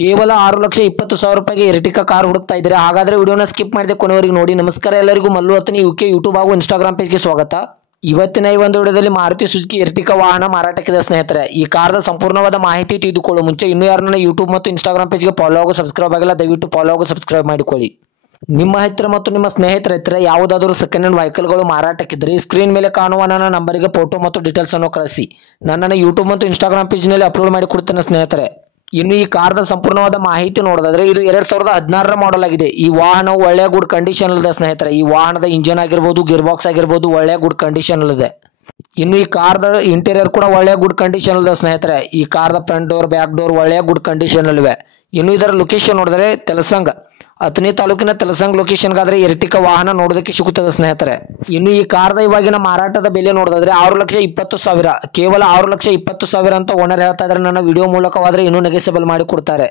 ಕೇವಲ 6,20,000 ರೂಪಾಯಿಗೆ ಎರ್ಟಿಕಾ ಕಾರ್ ಹುಡುಕ್ತಾ ಇದ್ದಾರೆ. ಹಾಗಾದ್ರೆ ವಿಡಿಯೋನ ಸ್ಕಿಪ್ ಮಾಡಿದೆ ಕೊನೆವರೆಗೆ ನೋಡಿ. ನಮಸ್ಕಾರ ಎಲ್ಲರಿಗೂ, ಮಲ್ಲು ಅತನಿ ಯುಕೆ ಯೂಟ್ಯೂಬ್ ಹಾಗೂ ಇನ್ಸ್ಟಾಗ್ರಾಮ್ ಪೇಜ್ಗೆ ಸ್ವಾಗತ. ಇವತ್ತಿನ ಈ ಒಂದು ವಿಡಿಯೋದಲ್ಲಿ ಮಾರುತಿ ಸುಜುಕಿ ಎರ್ಟಿಕಾ ವಾಹನ ಮಾರಾಟಕ್ಕಿದೆ ಸ್ನೇಹಿತರೆ. ಈ ಕಾರ್ದ ಸಂಪೂರ್ಣವಾದ ಮಾಹಿತಿ ತಿಳಿದುಕೊಳ್ಳುವ ಮುಂಚೆ ಇನ್ನೂ ಯಾರನ್ನ ಯೂಟ್ಯೂಬ್ ಮತ್ತು ಇನ್ಸ್ಟಾಗ್ರಾಮ್ ಪೇಜ್ಗೆ ಫಾಲೋ ಹಾಗೂ ಸಬ್ಸ್ಕ್ರೈಬ್ ಆಗಿಲ್ಲ, ದಯವಿಟ್ಟು ಫಾಲೋ ಹಾಗೂ ಸಬ್ಸ್ಕ್ರೈಬ್ ಮಾಡಿಕೊಳ್ಳಿ. ನಿಮ್ಮ ಹತ್ತಿರ ಮತ್ತು ನಿಮ್ಮ ಸ್ನೇಹಿತರ ಹತ್ತಿರ ಯಾವುದಾದರೂ ಸೆಕೆಂಡ್ ಹ್ಯಾಂಡ್ ವೆಹಿಕಲ್ಗಳು ಮಾರಾಟಕ್ಕಿದ್ರೆ ಸ್ಕ್ರೀನ್ ಮೇಲೆ ಕಾಣುವ ನನ್ನ ನಂಬರಿಗೆ ಫೋಟೋ ಮತ್ತು ಡೀಟೇಲ್ಸ್ ಅನ್ನು ಕಳಿಸಿ. ನನ್ನನ್ನು ಯೂಟ್ಯೂಬ್ ಮತ್ತು ಇನ್ಸ್ಟಾಗ್ರಾಮ್ ಪೇಜ್ನಲ್ಲಿ ಅಪ್ಲೋಡ್ ಮಾಡಿ ಕೊಡ್ತೇನೆ ಸ್ನೇಹಿತರೆ. ಇನ್ನು ಈ ಕಾರ್ದ ಸಂಪೂರ್ಣವಾದ ಮಾಹಿತಿ ನೋಡೋದಾದ್ರೆ ಇದು 2016ರ ಮಾಡೆಲ್ ಆಗಿದೆ. ಈ ವಾಹನವು ಒಳ್ಳೆಯ ಗುಡ್ ಕಂಡೀಷನ್ ಇದೆ ಸ್ನೇಹಿತರೆ. ಈ ವಾಹನದ ಇಂಜಿನ್ ಆಗಿರ್ಬೋದು, ಗೇರ್ ಬಾಕ್ಸ್ ಆಗಿರ್ಬೋದು, ಒಳ್ಳೆಯ ಗುಡ್ ಕಂಡೀಷನ್ ಇದೆ. ಇನ್ನು ಈ ಕಾರ್ದ ಇಂಟೀರಿಯರ್ ಕೂಡ ಒಳ್ಳೆಯ ಗುಡ್ ಕಂಡೀಷನ್ ಇದೆ ಸ್ನೇಹಿತರೆ. ಈ ಕಾರ್ದ ಫ್ರಂಟ್ ಡೋರ್, ಬ್ಯಾಕ್ ಡೋರ್ ಒಳ್ಳೆಯ ಗುಡ್ ಕಂಡೀಷನ್ ಅಲ್ಲಿವೆ. ಇನ್ನು ಇದರ ಲೊಕೇಶನ್ ನೋಡಿದ್ರೆ ತೆಲಸಂಗ, ಅಥಣಿ ತಾಲೂಕಿನ ತೆಲಸಂಗ್ ಲೊಕೇಶನ್ಗಾದ್ರೆ ಎರ್ಟಿಕಾ ವಾಹನ ನೋಡೋದಕ್ಕೆ ಸಿಗುತ್ತದೆ ಸ್ನೇಹಿತರೆ. ಇನ್ನು ಈ ಕಾರ್ದ ಇವಾಗಿನ ಮಾರಾಟದ ಬೆಲೆ ನೋಡಿದ್ರೆ 6,20,000, ಕೇವಲ 6,20,000 ಅಂತ ಓನರ್ ಹೇಳ್ತಾ ಇದ್ರೆ ನನ್ನ ವಿಡಿಯೋ ಮೂಲಕವಾದ್ರೆ ಇನ್ನೂ ನೆಗೆಸಬಲ್ ಮಾಡಿ ಕೊಡ್ತಾರೆ.